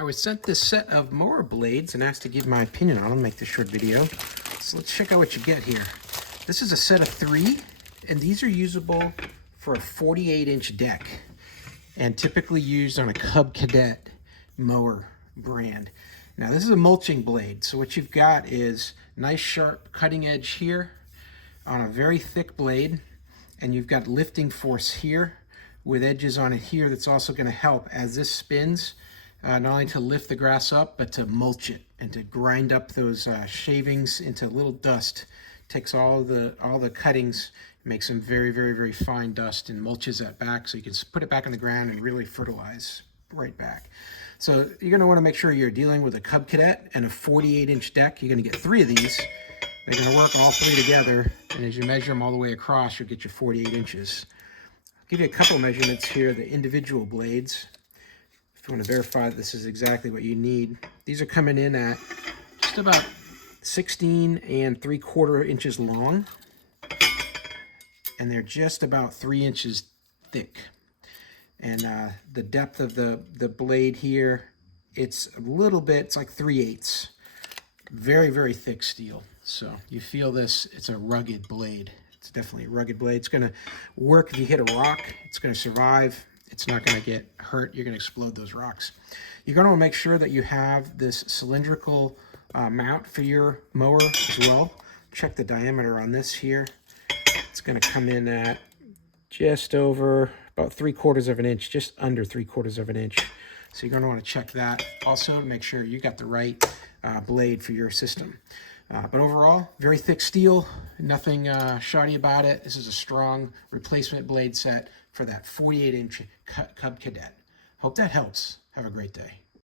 I was sent this set of mower blades and asked to give my opinion on them, make this short video. So let's check out what you get here. This is a set of 3, and these are usable for a 48-inch deck and typically used on a Cub Cadet mower brand. Now this is a mulching blade, so what you've got is nice sharp cutting edge here on a very thick blade, and you've got lifting force here with edges on it here that's also going to help as this spins, not only to lift the grass up, but to mulch it and to grind up those shavings into little dust. Takes all the cuttings, makes them very, very, very fine dust, and mulches that back so you can put it back on the ground and really fertilize right back. So you're going to want to make sure you're dealing with a Cub Cadet and a 48-inch deck. You're going to get 3 of these. They're going to work all 3 together, and as you measure them all the way across, you'll get your 48 inches. I'll give you a couple measurements here, the individual blades. If you want to verify that this is exactly what you need. These are coming in at just about 16 3/4 inches long, and they're just about 3 inches thick. And the depth of the blade here, it's a little bit, it's like 3/8. Very, very thick steel. So you feel this, it's a rugged blade. It's definitely a rugged blade. It's going to work if you hit a rock. It's going to survive. It's not going to get hurt. You're going to explode those rocks. You're going to want to make sure that you have this cylindrical mount for your mower as well. Check the diameter on this here. It's going to come in at just over about 3/4 of an inch, just under 3/4 of an inch. So you're going to want to check that also to make sure you got the right blade for your system. But overall, very thick steel, nothing shoddy about it. This is a strong replacement blade set for that 48-inch Cub Cadet. Hope that helps. Have a great day.